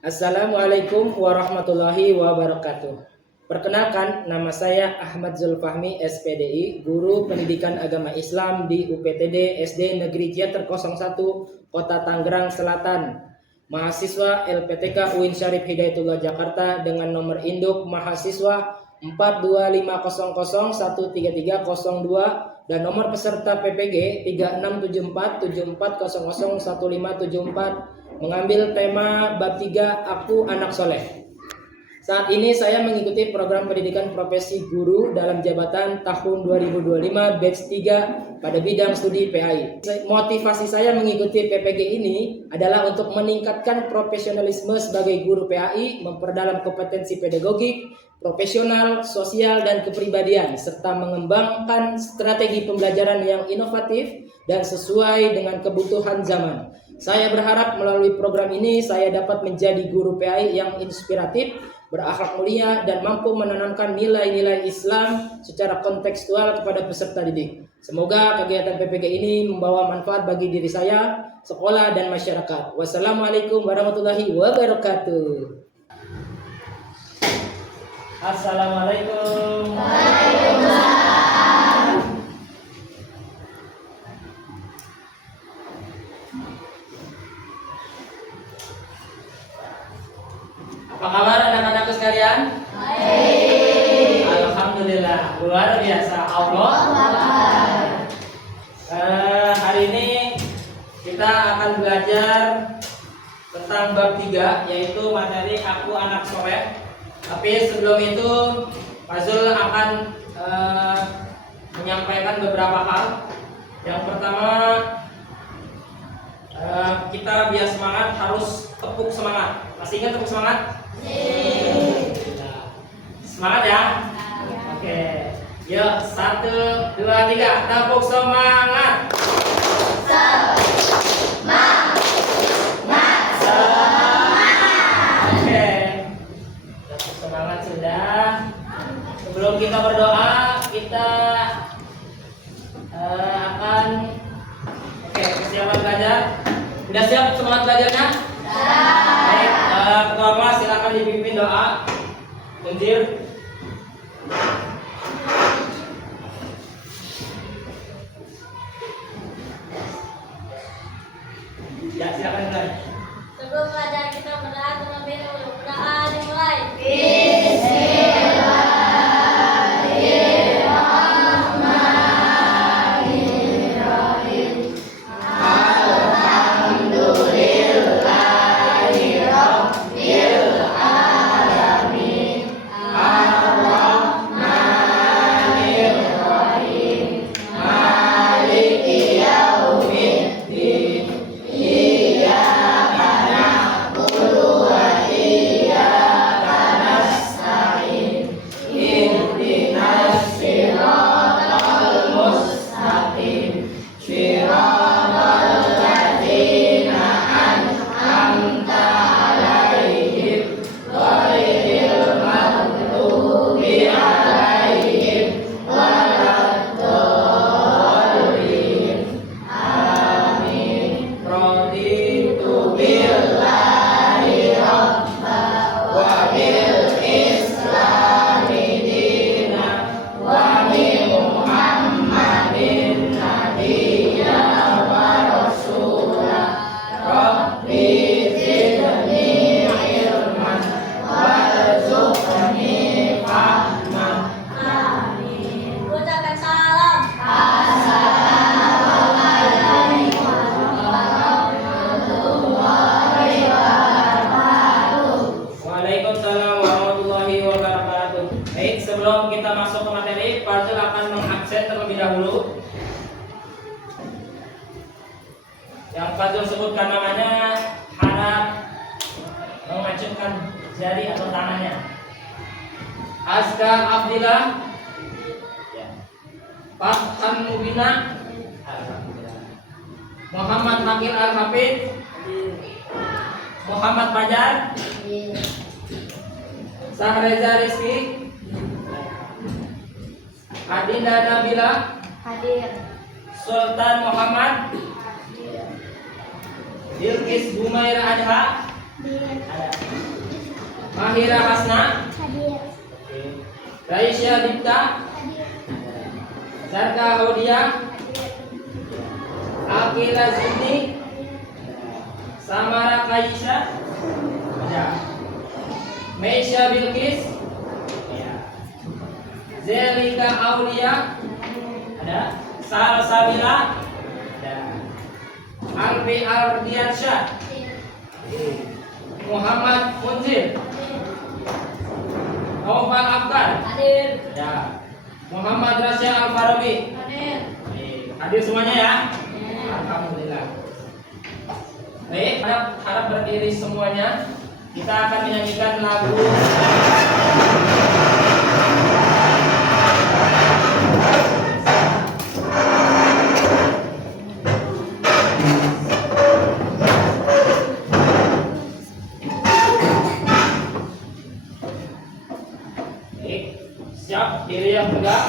Assalamualaikum warahmatullahi wabarakatuh. Perkenalkan, nama saya Ahmad Zulfahmi SPDI, Guru Pendidikan Agama Islam di UPTD SD Negeri Ciater 01, Kota Tangerang Selatan. Mahasiswa LPTK UIN Syarif Hidayatullah Jakarta dengan nomor induk mahasiswa 42500133002 dan nomor peserta PPG 367474001574 mengambil tema bab 3 Aku Anak Soleh. Saat ini saya mengikuti program pendidikan profesi guru dalam jabatan tahun 2025 batch 3 pada bidang studi PAI. Motivasi saya mengikuti PPG ini adalah untuk meningkatkan profesionalisme sebagai guru PAI, memperdalam kompetensi pedagogik, profesional, sosial, dan kepribadian, serta mengembangkan strategi pembelajaran yang inovatif dan sesuai dengan kebutuhan zaman. Saya berharap melalui program ini saya dapat menjadi guru PAI yang inspiratif, berakhlak mulia, dan mampu menanamkan nilai-nilai Islam secara kontekstual kepada peserta didik. Semoga kegiatan PPG ini membawa manfaat bagi diri saya, sekolah, dan masyarakat. Wassalamualaikum warahmatullahi wabarakatuh. Assalamualaikum. Apa kabar anak-anakku sekalian? Baik. Alhamdulillah, luar biasa. Allah. Hari ini kita akan belajar tentang bab 3, yaitu materi Aku Anak Soleh. Tapi sebelum itu Fazul akan menyampaikan beberapa hal. Yang pertama, kita biar semangat harus tepuk semangat. Masih ingat tepuk semangat? Semangat ya? Oke. Yuk, 1, 2, 3, tepuk semangat. Semangat. Oke. Tepuk semangat sudah. Sebelum kita berdoa, kita akan kesiapan belajar. Sudah siap semangat belajarnya? Baik, ketua kelas silakan dipimpin doa. Tunjir. Ya, silakan mulai. Sebelum belajar kita berdoa terlebih dahulu. Berdoa dimulai. Ucapkan salam. Waalaikumsalam warahmatullahi wabarakatuh. Baik, sebelum kita masuk ke materi, Fazul akan mengabsen terlebih dahulu. Yang Fazul sebutkan namanya harap mengacungkan jari atau tangannya. Aska Abdillah, Fathan Mubina, Muhammad Nakil Al-Hafid, Muhammad Fajar, Sahreza Rizki, Adinda Nabila, Hadir. Sultan Muhammad, Bilqis Bumaira Adha, ada. Mahira Hasna. Hadir. Oke. Raisya Dipta. Hadir. Zarka Hodia. Hadir. Akila Zidni. Samara Kaisha. Ada. Meisha Bilqis. Ya. Zelika Aulia. Ada. Salsabila. Ada. Albi Ardiansyah. Muhammad Munzir. Naufal Afgan. Hadir. Ya. Muhammad Rasya Al-Farabi. Hadir. Hadir semuanya ya. Alhamdulillah. Baik, harap berdiri semuanya. Kita akan menyanyikan lagu. Baik, siap, diri yang tegak.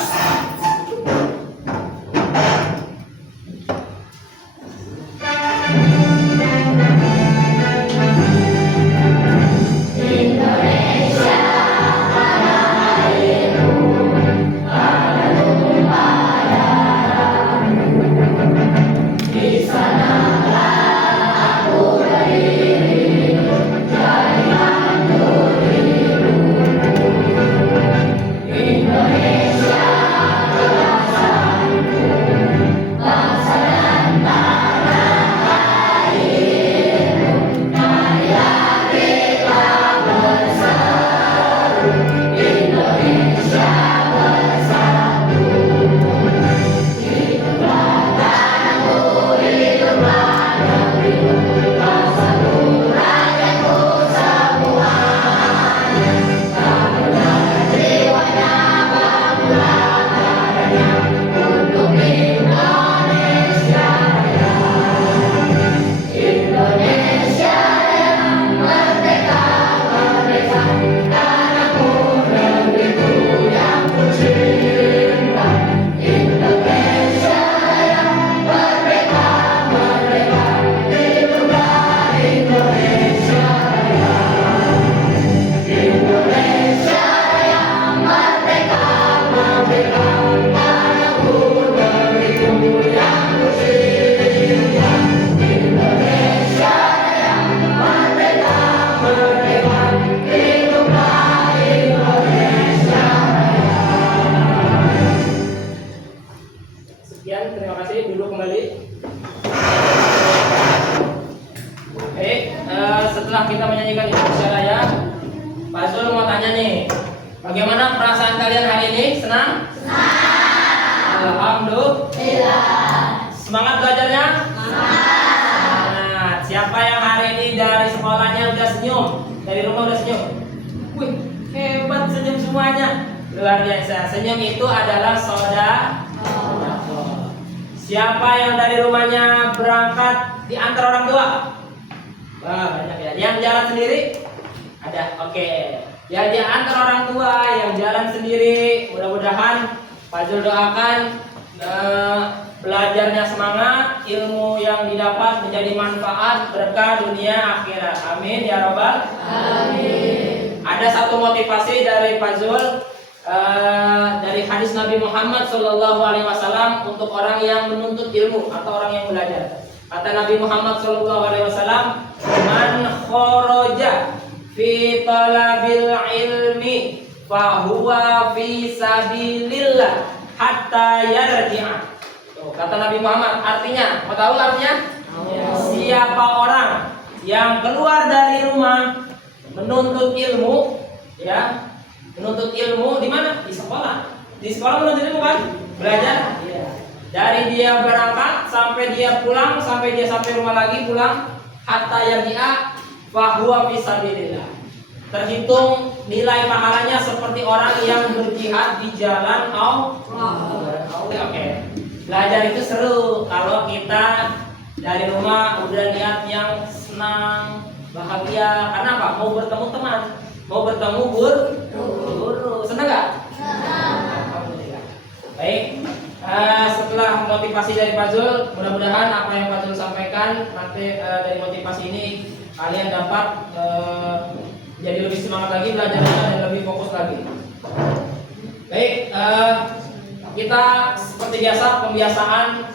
Sekian, terima kasih. Duduk kembali. Baik, setelah kita menyanyikan Indonesia Raya, Pak Zul mau tanya nih, bagaimana perasaan kalian hari ini? Senang? Senang. Alhamdulillah. Semangat belajarnya? Semangat. Siapa yang hari ini dari sekolahnya udah senyum? Dari rumah udah senyum? Wih, hebat, senyum semuanya. Luar biasa. Senyum itu adalah soda. Siapa yang dari rumahnya berangkat diantar orang tua? Wah, banyak ya. Yang jalan sendiri? Ada. Oke. Yang diantar orang tua, yang jalan sendiri, mudah-mudahan Pak Zul doakan belajarnya semangat, ilmu yang didapat menjadi manfaat berkah dunia akhirat. Amin ya robbal. Amin. Ada satu motivasi dari Pak Zul. Dari hadis Nabi Muhammad SAW untuk orang yang menuntut ilmu atau orang yang belajar. Kata Nabi Muhammad SAW, man kharaja fi talabil ilmi fahuwa fi sabilillah hatta yarji'a. Kata Nabi Muhammad, artinya, mau tahu artinya? Siapa orang yang keluar dari rumah menuntut ilmu, ya, menuntut ilmu di mana? Di sekolah. Di sekolah menuntut ilmu kan? Belajar. Iya. Dari dia berangkat sampai dia pulang, sampai dia sampai rumah lagi pulang, hatta yarji'a fahuwa fi sabilillah. Terhitung nilai pahalanya seperti orang yang berjihad di jalan Allah. Oke. Belajar itu seru kalau kita dari rumah udah niat yang senang, bahagia. Karena apa? Mau bertemu teman, mau bertemu guru. Senang nggak? Alhamdulillah. Baik. Setelah motivasi dari Pak Zul, mudah-mudahan apa yang Pak Zul sampaikan nanti dari motivasi ini kalian dapat jadi lebih semangat lagi belajarnya dan lebih fokus lagi. Baik, kita seperti biasa pembiasaan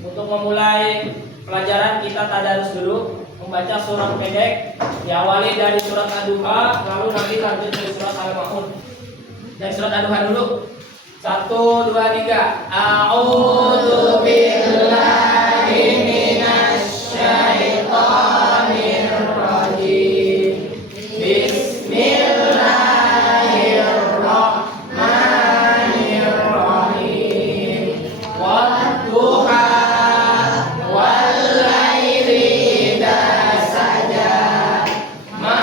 untuk memulai pelajaran kita tadarus dulu, membaca surat pendek, diawali dari surat Ad-Duha, lalu nanti lanjut dari surat Al-Ma'un. Dari surat Ad-Duha dulu. 1, 2, 3. A'udzu billahi minasy syaithanir rajim. Bismillahirrahmanirrahim. Wadduha wal laili idza saja. Ma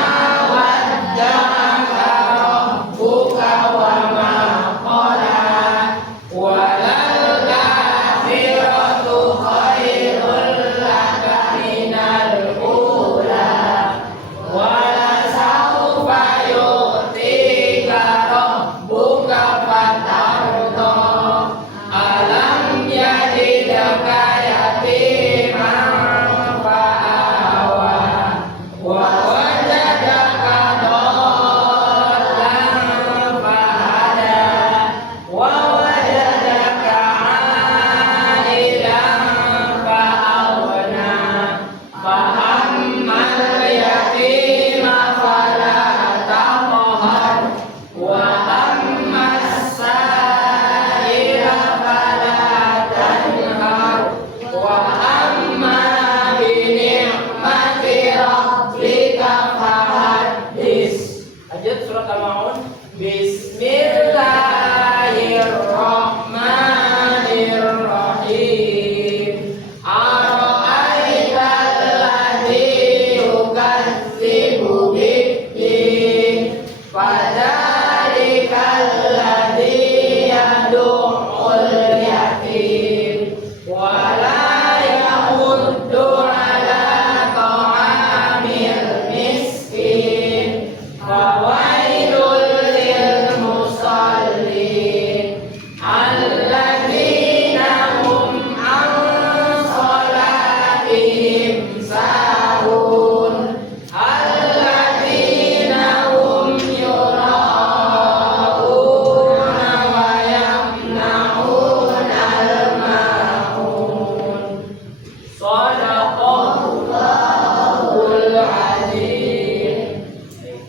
wadda'aka rabbuka wa ma qala. Walal akhiratu khairul laka minal ula. Wala sawfa yu'tika rabbuka fatarda. Alam yajidka yatiman fa'awa. Wa wajadaka dhallan fahada. Wa wajadaka 'ailan fa'aghna. Fa ammal yatima fala taqhar. Wa ammas sa'ila fala tanhar. Wa amma bi ni'mati rabbika fahaddits. Lanjut surat Al-Ma'un. Bismillahirrahmanirrahim. Ara'aital ladzi yukadzibu biddin. Fadzalikal ladzi yad'ul yatim. Wa la yahuddu 'ala ta'amil miskin. Fawailul lil musallin. Alladzina hum an salatihim sahun. Alladzina hum yura'una wa yamna'unal ma'un. Shadaqallahul azim.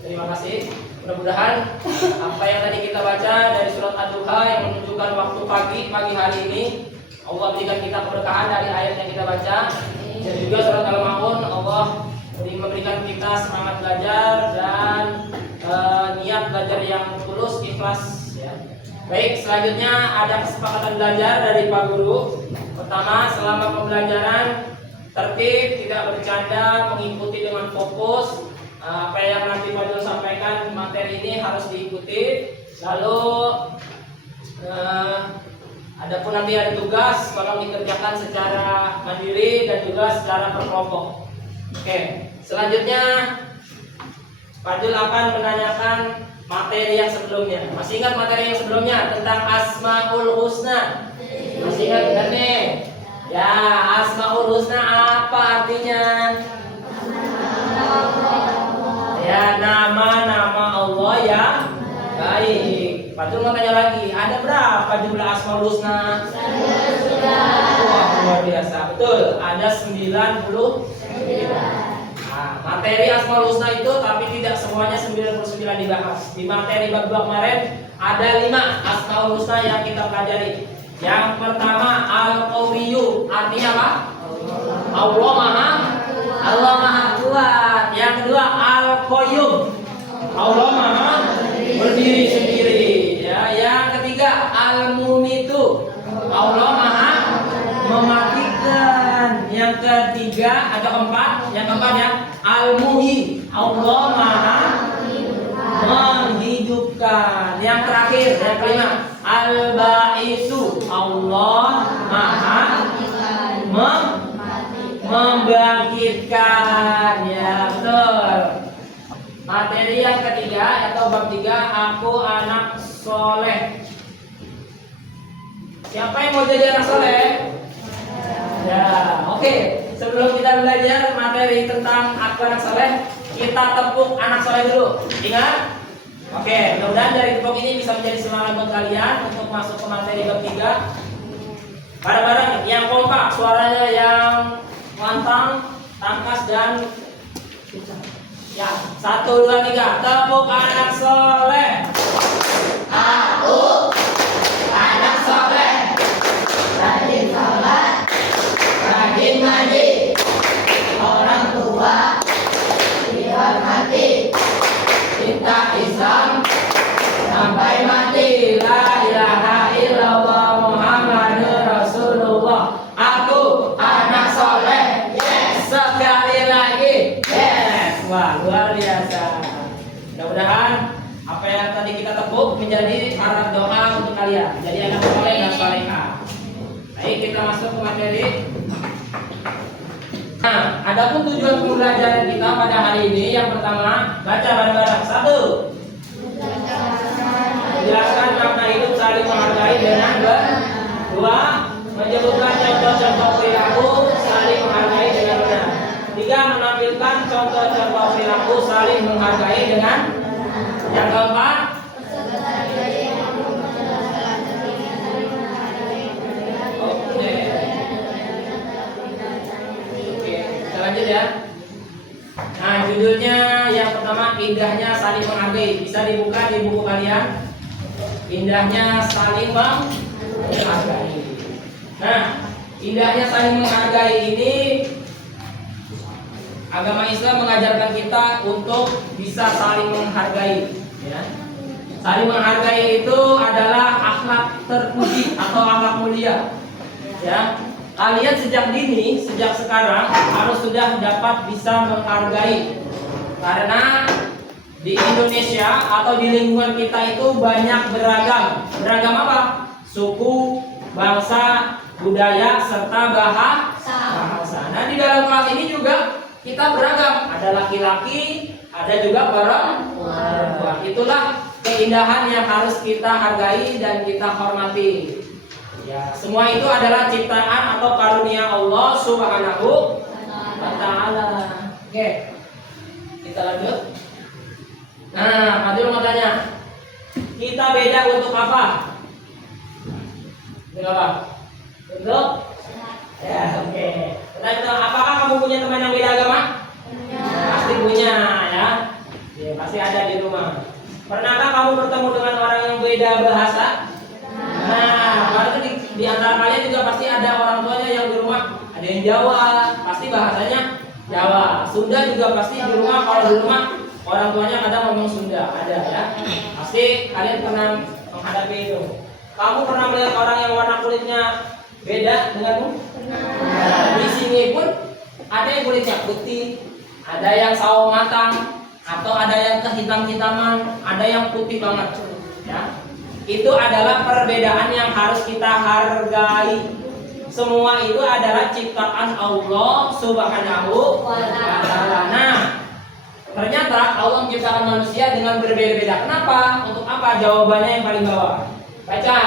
Terima kasih. Mudah-mudahan apa yang tadi kita baca dari surat Ad-Duha yang menunjukkan waktu pagi hari ini, Allah berikan kita keberkahan dari ayat yang kita baca. Dan juga surat Al-Ma'un, Allah memberikan kita semangat belajar dan niat belajar yang tulus, ikhlas ya. Baik, selanjutnya ada kesepakatan belajar dari Pak Guru. Pertama, selama pembelajaran tertib, tidak bercanda, mengikuti dengan fokus. Apa yang nanti Pak Guru sampaikan materi ini harus diikuti. Lalu adapun nanti ada tugas, tolong dikerjakan secara mandiri dan juga secara berkelompok. Oke, selanjutnya Pak Jul akan menanyakan materi yang sebelumnya. Masih ingat materi yang sebelumnya tentang Asmaul Husna? Masih ingat kan nih? Ya, Asmaul Husna apa artinya? Ya, nama-nama Allah yang baik. Pak Jul mau tanya lagi, ada berapa jumlah Asmaul Husna? Wah, luar biasa. Betul, ada 99. Nah, materi Asmaul Husna itu tapi tidak semuanya 99 dibahas. Di materi bab 2 kemarin ada 5 Asmaul Husna yang kita pelajari. Yang pertama Al-Qawiyyu, artinya apa? Allah Maha Kuat. Yang kedua Al-Qayyum, Allah Maha berdiri sendiri. Ya, yang ketiga Al-Mumitu, Allah Maha mematikan. Yang ketiga, ada keempat. Yang keempat ya, Al-Muhyi, Allah Maha menghidupkan. Yang terakhir, yang kelima, Al-Ba'isu, Allah Maha membangkitkan. Ya, betul. Materi yang ketiga atau bab 3, aku anak soleh. Siapa yang mau jadi anak soleh? Ya, oke. Sebelum kita belajar materi tentang aku anak soleh, kita tepuk anak soleh dulu. Ingat? Oke, mudah-mudahan dari tepuk ini bisa menjadi semangat buat kalian untuk masuk ke materi bab 3. Bareng-bareng yang kompak, suaranya yang lantang, tangkas dan ya. 1, 2, 3. Tepuk anak soleh. Aku anak soleh, rajin sholat, rajin ngaji, orang tua dihormati, cinta Islam sampai mati. La ilaha illallah Muhammadur Rasulullah. Aku anak soleh. Yes. Sekali lagi. Yes. Wah, luar biasa. Mudah-mudahan apa yang tadi kita tepuk menjadi syarat doa untuk kalian. Jadi anak soleh dan solehah. Baik, kita masuk ke materi. Nah, adapun tujuan pembelajaran kita pada hari ini yang pertama, baca bareng-bareng. 1. Jelaskan makna hidup saling menghargai dengan benar. 2. Menyebutkan contoh-contoh perilaku saling menghargai dengan benar. 3. Menampilkan contoh-contoh perilaku saling menghargai dengan. Yang keempat, oke, kita lanjut ya. Nah, judulnya yang pertama, indahnya saling menghargai. Bisa dibuka di buku kalian. Indahnya saling menghargai. Nah, indahnya saling menghargai ini agama Islam mengajarkan kita untuk bisa saling menghargai, ya. Saling menghargai itu adalah akhlak terpuji atau akhlak mulia, ya. Kalian sejak dini, sejak sekarang harus sudah dapat bisa menghargai, karena di Indonesia atau di lingkungan kita itu banyak beragam. Beragam apa? Suku, bangsa, budaya, serta bahasa. Nah, di dalam kelas ini juga kita beragam, ada laki-laki, ada juga perempuan. Itulah keindahan yang harus kita hargai dan kita hormati. Ya, semua itu adalah ciptaan atau karunia Allah Subhanahu wa Ta'ala. Oke, kita lanjut. Nah, Fadil mau tanya, kita beda untuk apa? Untuk apa? Untuk? Ya, oke. Apakah kamu punya teman yang beda agama? Pasti punya, ya. Ya, pasti ada di rumah. Pernahkah kamu bertemu dengan orang yang beda bahasa? Nah, berarti di antara kalian juga pasti ada orang tuanya yang di rumah ada yang Jawa, pasti bahasanya Jawa. Sunda juga pasti di rumah, kalau di rumah orang tuanya kadang ngomong Sunda, ada ya. Pasti kalian pernah menghadapi itu. Kamu pernah melihat orang yang warna kulitnya beda denganmu? Nah, di sini pun ada yang kulitnya putih, ada yang sawo matang, atau ada yang kehitam-hitaman, ada yang putih banget, ya. Itu adalah perbedaan yang harus kita hargai. Semua itu adalah ciptaan Allah Subhanahu wa Ta'ala. Nah, ternyata Allah menciptakan manusia dengan berbeda-beda. Kenapa? Untuk apa? Jawabannya yang paling bawah. Baca.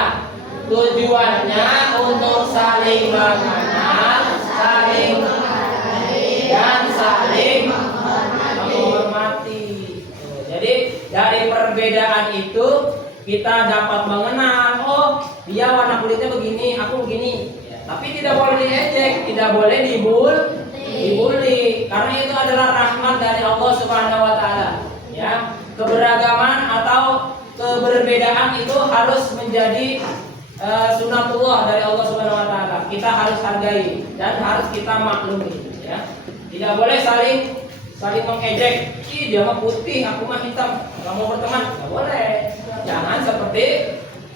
Tujuannya untuk saling mengenal, saling menghargai, dan saling menghormati. Jadi dari perbedaan itu kita dapat mengenal, oh dia warna kulitnya begini, aku begini. Tapi tidak boleh diejek, tidak boleh dibully, karena itu adalah rahmat dari Allah Subhanahu wa Ta'ala. Ya, keberagaman atau keberbedaan itu harus menjadi sunatullah dari Allah Subhanahu wa Ta'ala. Kita harus hargai dan harus kita maklumi, ya. Tidak boleh saling mengejek. Ih, dia mah putih, aku mah hitam. Kalau mau berteman, nggak boleh. Jangan seperti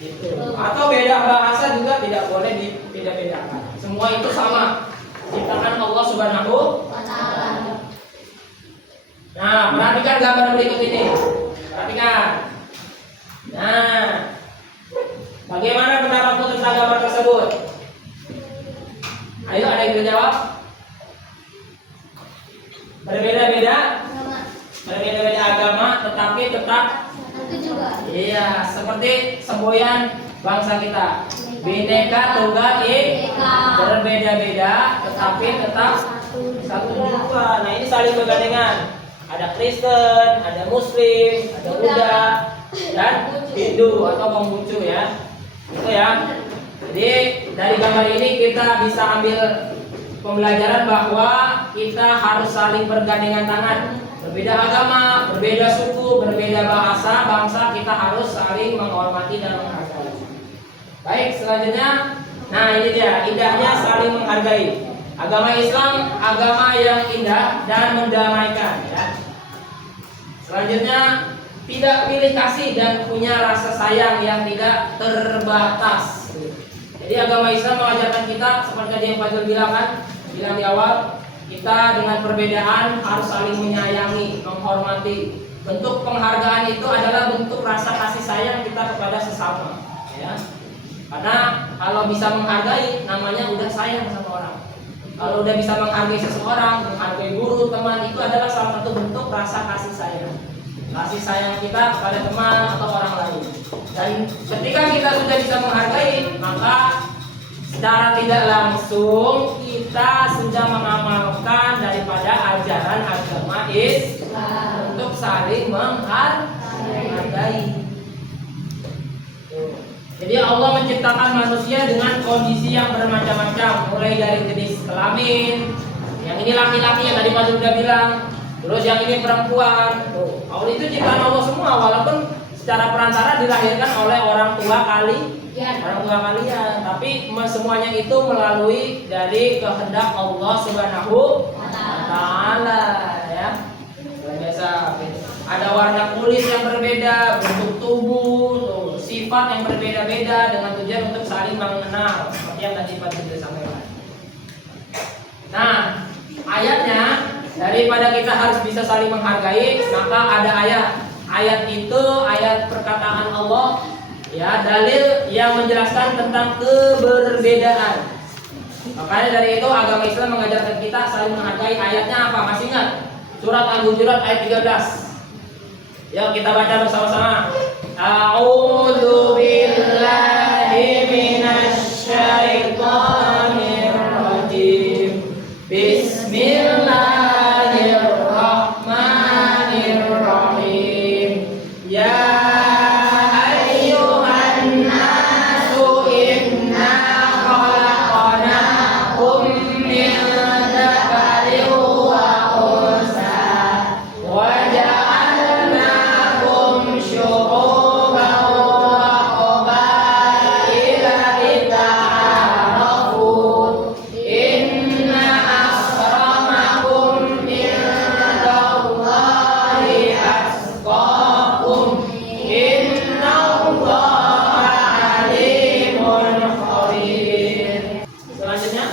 itu. Atau beda bahasa juga tidak boleh dibeda-bedakan. Semua itu sama, ciptaan Allah Subhanahu wa Ta'ala. Nah, perhatikan gambar berikut ini. Perhatikan. Nah, bagaimana pendapatmu tentang gambar tersebut? Ayo, ada yang bisa jawab? Berbeda-beda agama, tetapi tetap Satu juga. iya, seperti semboyan bangsa kita. Bineka Tunggal Ika. Berbeda-beda, tetapi tetap satu juga. Nah, ini saling bergandengan. Ada Kristen, ada Muslim, ada Buddha, dan Hindu atau Konghucu ya. Itu ya. Jadi dari gambar ini kita bisa ambil pembelajaran bahwa kita harus saling bergandengan tangan. Berbeda agama, berbeda suku, berbeda bahasa, bangsa, kita harus saling menghormati dan menghargai. Baik, selanjutnya, nah ini dia indahnya saling menghargai. Agama Islam agama yang indah dan mendamaikan ya. Selanjutnya, tidak pilih kasih dan punya rasa sayang yang tidak terbatas. Jadi agama Islam mengajarkan kita seperti tadi yang Fadil bilang di awal, kita dengan perbedaan harus saling menyayangi, menghormati. Bentuk penghargaan itu adalah bentuk rasa kasih sayang kita kepada sesama ya. Karena kalau bisa menghargai namanya udah sayang sama orang. Kalau udah bisa menghargai seseorang, menghargai guru, teman, itu adalah salah satu bentuk rasa kasih sayang. Kasih sayang kita kepada teman atau orang lain. Dan ketika kita sudah bisa menghargai, maka secara tidak langsung kita sudah mengamalkan daripada ajaran agama Islam untuk saling menghargai. Jadi Allah menciptakan manusia dengan kondisi yang bermacam-macam, mulai dari jenis kelamin, yang ini laki-laki yang tadi Mas sudah bilang, terus yang ini perempuan. Allah itu ciptaan Allah semua, walaupun secara perantara dilahirkan oleh orang tua kalian, tapi semuanya itu melalui dari kehendak Allah Subhanahu wa Ta'ala ya. Biasa ada warna kulit yang berbeda, bentuk tubuh, sifat yang berbeda-beda dengan tujuan untuk saling mengenal, seperti yang tadi Pak sudah sampaikan. Nah, ayatnya daripada kita harus bisa saling menghargai, maka ada ayat. Ayat itu ayat perkataan Allah ya, dalil yang menjelaskan tentang keberbedaan. Makanya dari itu agama Islam mengajarkan kita saling menghargai. Ayatnya apa? Masih ingat? Surat Al-Hujurat ayat 13. Yuk kita baca bersama-sama. A'udzu billahi minasy syaithanir rajim. Bismillahirrahmanirrahim. Ya ayyuhan nasu inna khalaqnakum min dzakarin wa unsa wa ja'alnakum syu'uban wa qabaila lita'arafu. Inna akramakum indallahi atqakum. Innallaha alimun khabir. Selanjutnya,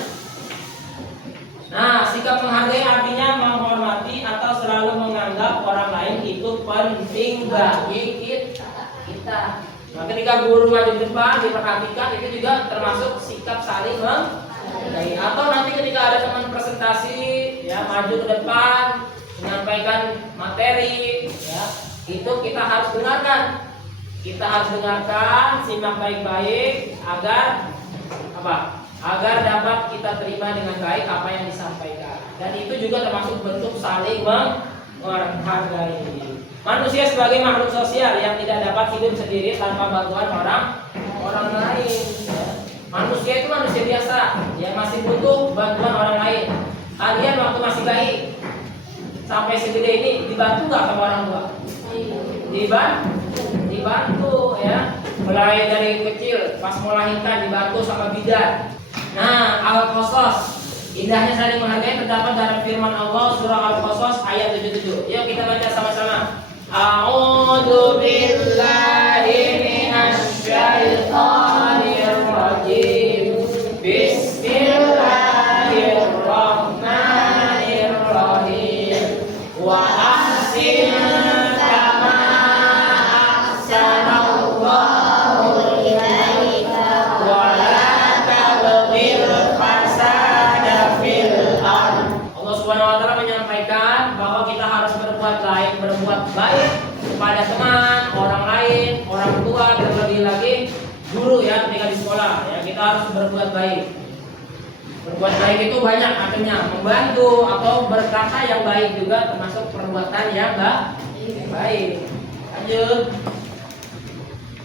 nah sikap menghargai artinya menghormati atau selalu menganggap orang lain itu penting bagi kita. Nah, ketika guru maju di depan diperhatikan, itu juga termasuk sikap saling menghargai. Atau nanti ketika ada teman presentasi ya maju ke depan menyampaikan materi ya, itu kita harus dengarkan. Kita harus dengarkan, simak baik-baik agar apa? Agar dapat kita terima dengan baik apa yang disampaikan. Dan itu juga termasuk bentuk saling menghargai. Manusia sebagai makhluk sosial yang tidak dapat hidup sendiri tanpa bantuan orang lain. Ya. Manusia itu manusia biasa, yang masih butuh bantuan orang lain. Kalian waktu masih bayi sampai segede ini dibantu nggak sama orang tua? Dibantu ya. Mulai dari kecil pas melahirkan dibantu sama bidan. Nah, Al-Qasas, indahnya saling menghargai terdapat dalam firman Allah surah Al-Qasas ayat 77. Yuk kita baca sama-sama. A'udzu billahi minasy syaithanir rajim. Bismillahirrahmanirrahim. Wa ahsin kama ahsanallahu ilaika wa la tabghil fasada fil ardh. Allah Subhanahu wa taala menyampaikan bahwa kita harus berbuat baik kepada teman, orang lain, orang tua, terlebih lagi guru ya ketika di sekolah ya, kita harus berbuat baik. Berbuat baik itu banyak artinya membantu atau berkata yang baik juga termasuk perbuatan yang baik. Lanjut.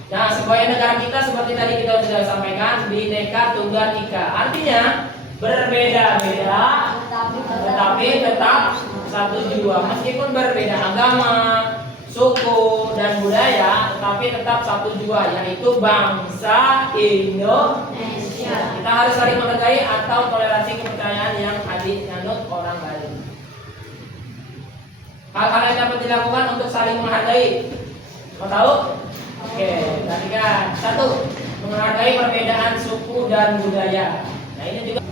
Nah, sebagai negara kita seperti tadi kita sudah sampaikan, Bhinneka Tunggal Ika. Artinya berbeda-beda tetapi tetap satu jua. Meskipun berbeda agama, suku dan budaya, tetapi tetap satu jua, yaitu bangsa Indonesia. Kita harus saling menghargai atau toleransi kepercayaan yang dianut orang lain. Hal-hal yang dapat dilakukan untuk saling menghargai. Mau tahu? Oke, tadi kan satu, menghargai perbedaan suku dan budaya. Nah ini juga.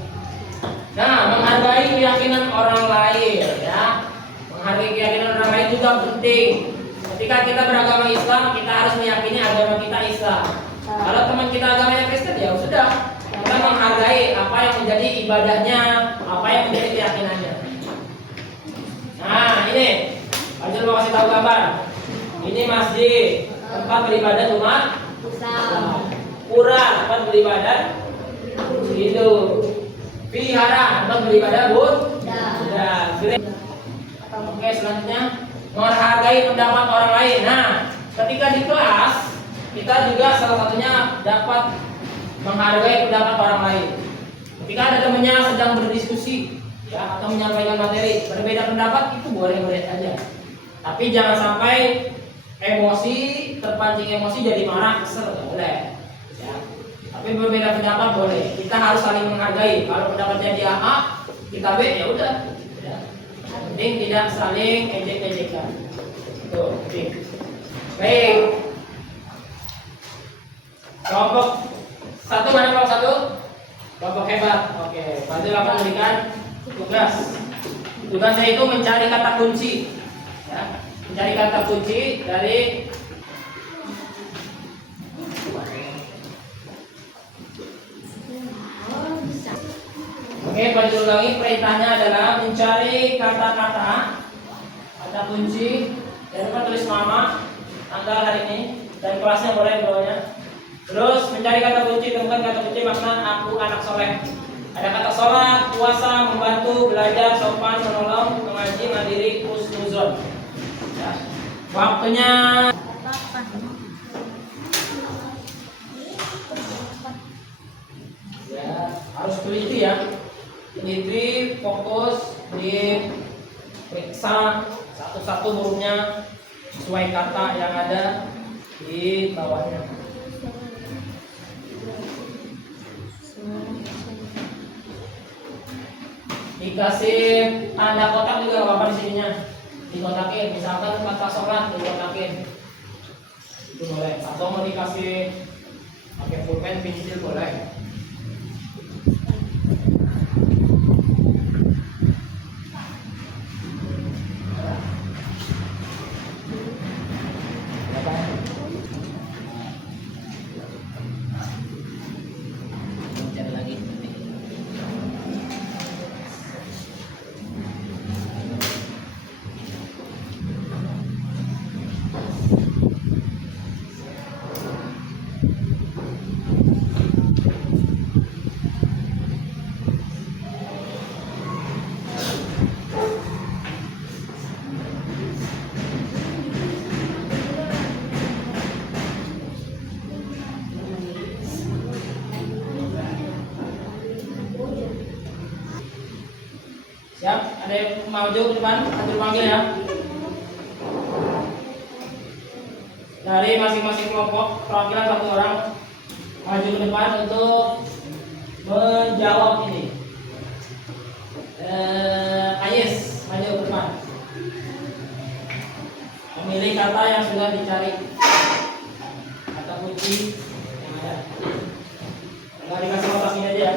Nah, menghargai keyakinan orang lain, ya. Menghargai keyakinan orang lain juga penting. Ketika kita beragama Islam, kita harus meyakini agama kita Islam. Kalau teman kita agamanya Kristen, ya sudah. Kita menghargai apa yang menjadi ibadahnya, apa yang menjadi keyakinannya. Nah, ini Fajrul mau kasih tahu gambar. Ini masjid, tempat beribadah umat Islam. Pura, tempat beribadah Hindu. Vihara, tempat beribadah Buddha. Oke, selanjutnya menghargai pendapat orang lain. Nah, ketika di kelas kita juga salah satunya dapat menghargai pendapat orang lain. Ketika ada temannya sedang berdiskusi, ya, atau menyampaikan materi, berbeda pendapat itu boleh-boleh saja. Tapi jangan sampai emosi, terpancing emosi jadi marah, kesel, nggak boleh. Ya. Tapi berbeda pendapat boleh. Kita harus saling menghargai. Kalau pendapatnya dia A, kita B, ya udah. Ya. Penting tidak saling ejek-ejekan. Tuh, oke. Baik. Kelompok satu mana kelompok satu? Kelompok hebat. Oke. Fadil akan memberikan tugas. Tugasnya itu mencari kata kunci. Ya. Mencari kata kunci dari Oke, Fadil ulangi, perintahnya adalah mencari kata-kata kata kunci. Jangan lupa tulis nama, tanggal hari ini, dan kelasnya boleh di bawahnya. Terus mencari kata kunci, temukan kata kunci makna aku anak soleh. Ada kata sholat, puasa, membantu, belajar, sopan, menolong, mengaji, mandiri, husnuzon. Ya. Waktunya ya harus teliti ya. Teliti, fokus, diperiksa satu-satu hurufnya sesuai kata yang ada di bawahnya. Dikasih tanda kotak juga nggak apa-apa di sininya, dikotakin. Misalkan kata sholat dikotakin, itu boleh. Atau mau dikasih pakai pulpen, pensil boleh. Siap? Ada yang maju ke depan? Anjur panggil ya. Dari masing-masing kelompok perwakilan satu orang maju ke depan untuk menjawab ini. Ayes, maju ke depan. Memilih kata yang sudah dicari, kata kunci yang ada. Enggak dikasih kotak ini aja.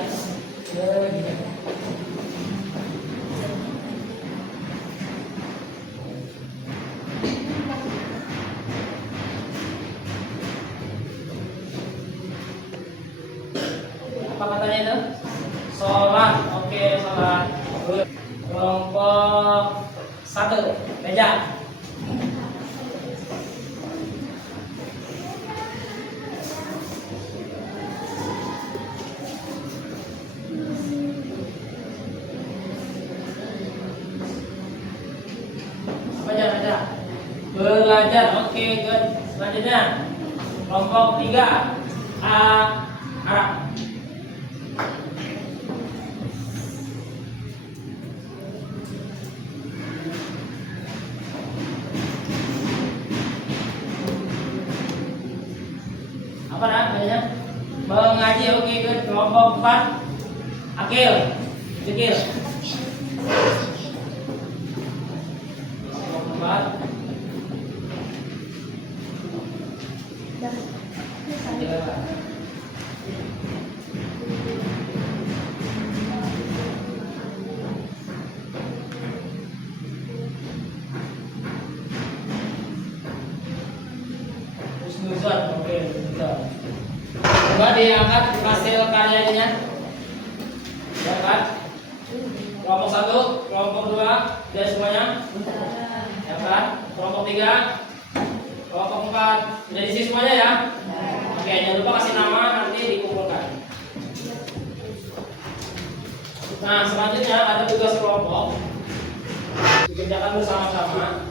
Apa katanya itu? Sholat. Oke, sholat. Kelompok satu, meja. belajar. Oke, good. Selanjutnya kelompok 3 Arab. Apa namanya? Mengaji. Oke, good. Kelompok 4 Akil. Zikir. Kelompok 4 Husnuzon. Oke, husnuzon. Coba diangkat hasil karyanya. Diangkat. Kelompok 1, kelompok 2, dan semuanya. Diangkat. Kelompok 3, kelompok 4. Sudah diisi semuanya ya? Oke, jangan lupa kasih nama, nanti dikumpulkan. Nah, selanjutnya ada tugas kelompok. Dikerjakan bersama-sama.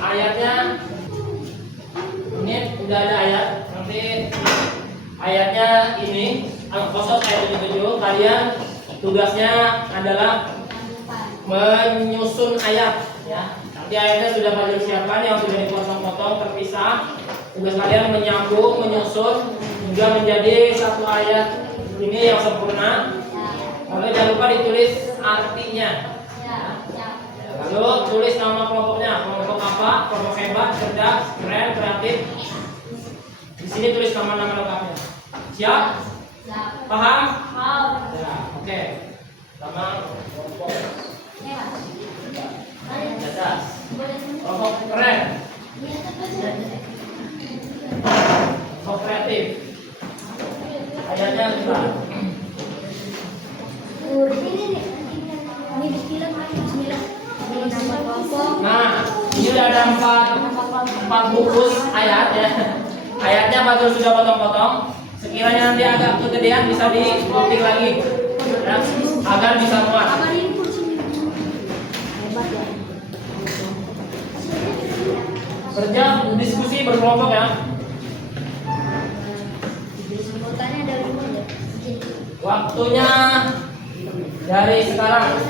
Ayatnya ini udah ada ayat. Nanti ayatnya ini Al-Qasas ayat 77. Kalian tugasnya adalah menyusun ayat ya. Nanti ayatnya sudah kalian siapkan yang sudah dipotong-potong terpisah. Tugas kalian menyambung, menyusun hingga menjadi satu ayat ini yang sempurna. Lalu jangan lupa ditulis artinya. Lalu tulis nama kelompoknya, kelompok apa, kelompok hebat, cerdas, keren, kreatif. Di sini tulis nama-nama lengkapnya. Siap? Paham? Ya, oke. Nama kelompok cerdas, kelompok keren, kelompok kreatif. Ayatnya juga. Nah, ini udah ada empat bungkus ayat ya. Ayatnya Batul sudah potong-potong. Sekiranya nanti agak kegedean bisa diketik lagi ya, agar bisa muat. Kerja diskusi berkelompok ya. Waktunya dari sekarang.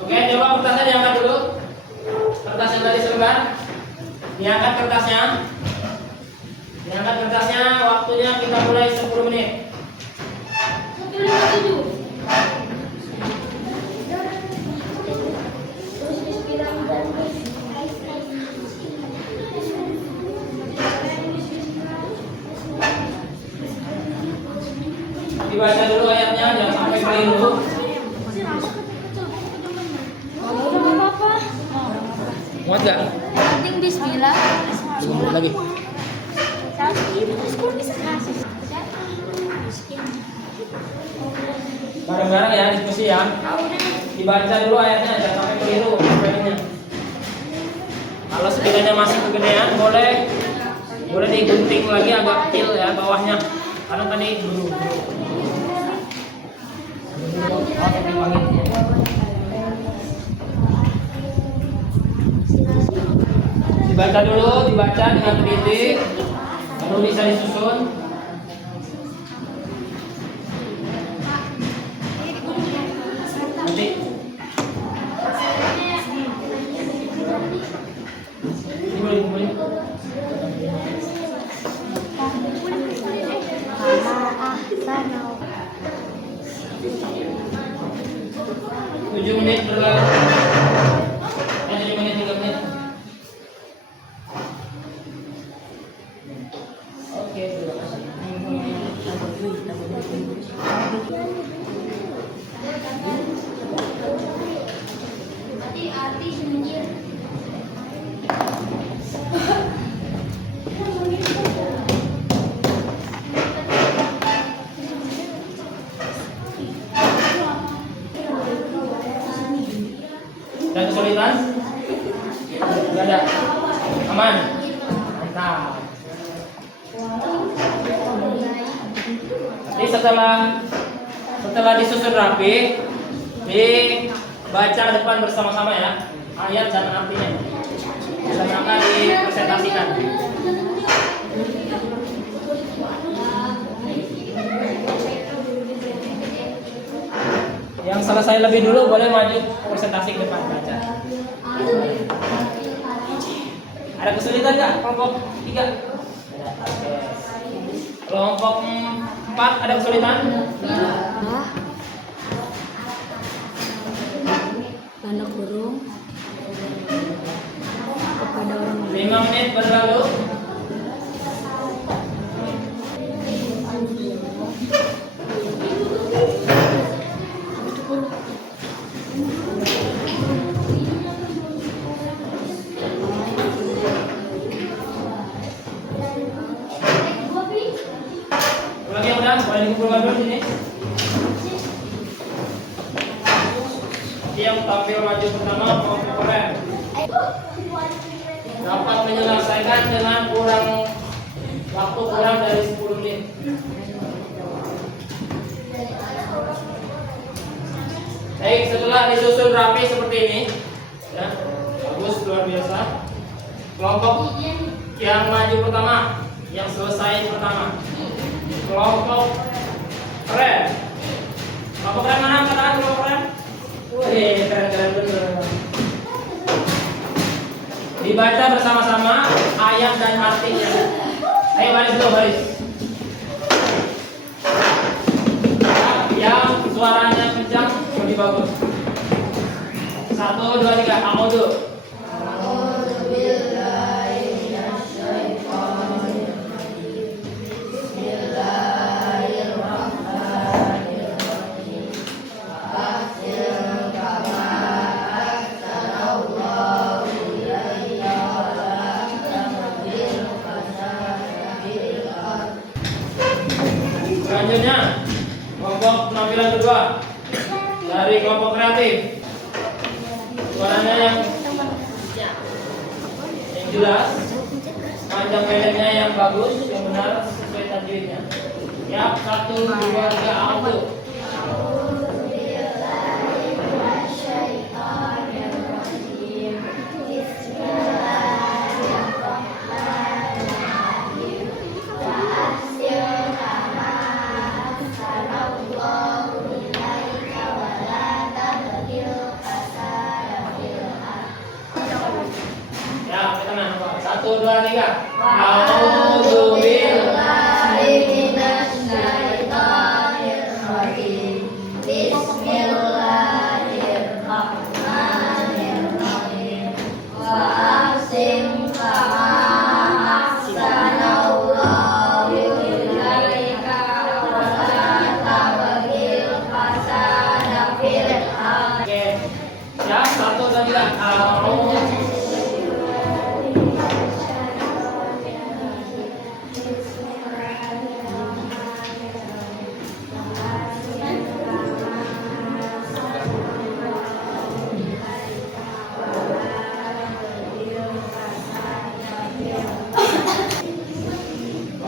Oke, coba kertasnya diangkat dulu. Kertas yang tadi selembar. Diangkat kertasnya. Diangkat kertasnya, waktunya kita mulai 10 menit. Dibaca dulu ayatnya, jangan sampai keliru. Muat gak? Penting bismillah. Lagi. Bareng-bareng ya diskusi ya. Dibaca dulu ayatnya, jangan sampai keliru spellingnya. Kalau sekiranya masih kegedean, boleh digunting lagi agak kecil ya bawahnya. Karena tadi dulu. Dibaca dulu, dibaca dengan teliti, baru bisa disusun. Nanti. Boleh. 7 menit berlalu. 7 menit 3 menit. artis anjir. Ada kesulitan? Enggak ada. Aman. Mantap. Jadi setelah disusun rapi, dibaca ke depan bersama-sama ya, ayat dan artinya. Dan akan dipresentasikan. Yang selesai lebih dulu boleh maju presentasi ke depan baca. Ada kesulitan nggak kelompok 3? Oke. Kelompok 4 ada kesulitan? Tanda kurung kepada orang lain. 5 menit berlalu. Ulang yang udah, boleh dikumpulkan dulu sini. Yang tampil maju pertama kelompok keren dapat menyelesaikan dengan waktu kurang dari 10 menit. Baik, setelah disusun rapi seperti ini, ya, bagus, luar biasa. Kelompok yang maju pertama, yang selesai pertama, kelompok keren. Kelompok keren mana? Katakan kelompok keren. Wih, keren-keren bener. Dibaca bersama-sama ayat dan artinya. Ayo baris dulu, baris. Yang suaranya kencang lebih bagus. 1, 2, 3, A'udzu. Selanjutnya kelompok penampilan kedua dari kelompok kreatif. Suaranya yang jelas, panjang pendeknya yang bagus, yang benar sesuai tajwidnya. Ya, 1, 2, 3, A'udzu. Ya, kita tenang. 1, 2, 3. A'udzu billahi minasyaitonir rajim. Bismillahirrahmanirrahim. Wa ahsin kama ahsanallahu ilaika wa la tabghil fasada fil ardh. Oke. Ya, 1, 2, 3. A'udzu.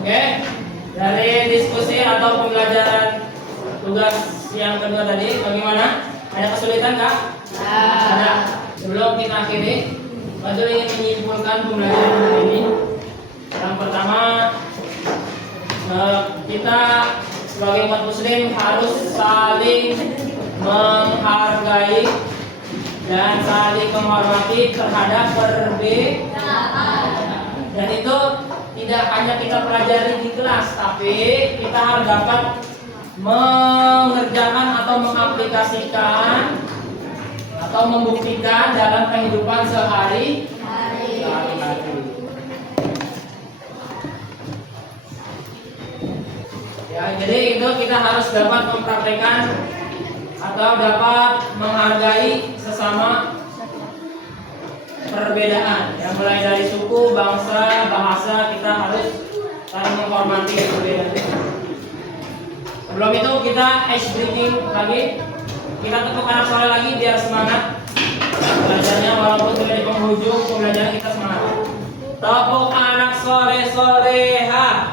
Oke, dari diskusi atau pembelajaran tugas yang kedua tadi, bagaimana? Ada kesulitan nggak? Ada. Sebelum kita akhiri, Fadil ingin menyimpulkan pembelajaran hari ini. Yang pertama, kita sebagai umat muslim harus saling menghargai dan saling menghormati terhadap perbedaan. Dan itu tidak hanya kita pelajari di kelas, tapi kita harus dapat mengerjakan atau mengaplikasikan atau membuktikan dalam kehidupan sehari-hari. Ya, Jadi itu kita harus dapat mempraktekkan atau dapat menghargai sesama perbedaan. Ya, mulai dari suku, bangsa, bahasa, kita harus saling menghormati perbedaan. Sebelum itu kita ice breathing lagi. Kita tepuk anak soleh lagi biar semangat belajarnya, walaupun sudah di penghujung pembelajaran kita semangat. Tepuk anak soleh soleha.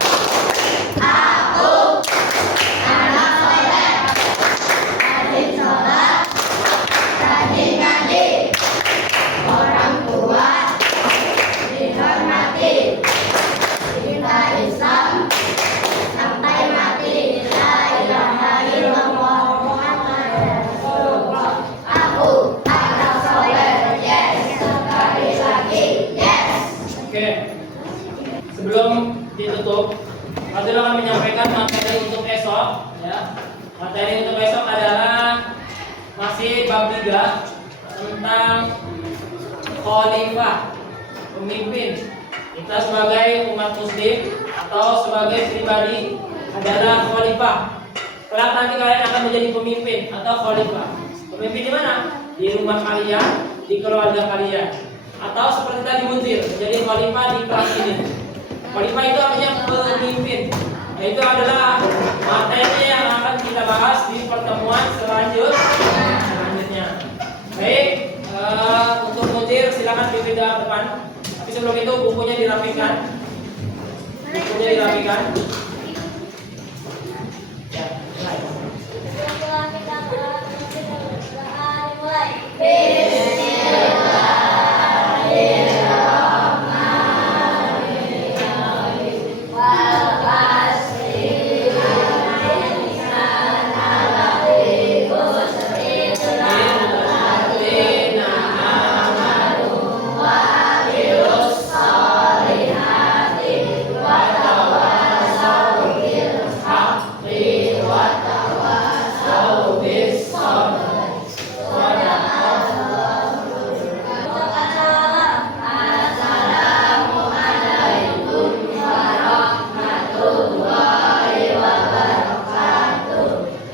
Oke, sebelum ditutup, Fadil akan menyampaikan materi untuk esok. Ya, materi untuk esok adalah masih bab 3 tentang khalifah, pemimpin. Kita sebagai umat muslim atau sebagai pribadi adalah khalifah. Kelak nanti kalian akan menjadi pemimpin atau khalifah. Pemimpin di mana? Di rumah kalian, di keluarga kalian. Atau seperti tadi Munzir, jadi khalifah di kelas ini. Khalifah itu artinya pemimpin. Nah, itu adalah materi yang akan kita bahas di pertemuan selanjutnya. Baik, untuk Munzir silakan dipindah ke depan. Tapi sebelum itu bukunya dirapikan. Bukunya dirapikan. Ya, mulai.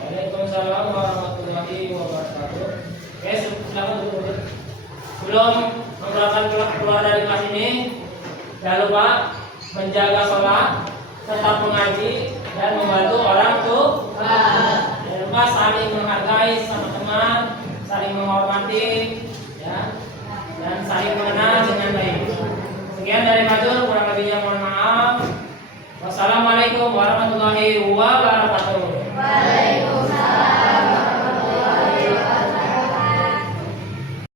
Waalaikumsalam warahmatullahi wabarakatuh. Oke, silakan duduk. Sebelum keluar dari kelas ini, jangan lupa menjaga sholat, tetap mengaji, dan membantu orang tua. Jangan lupa saling menghargai sama teman, saling menghormati, ya, dan saling mengenal dengan baik. Sekian dari Majul, kurang lebihnya mohon maaf. Wassalamualaikum warahmatullahi wabarakatuh.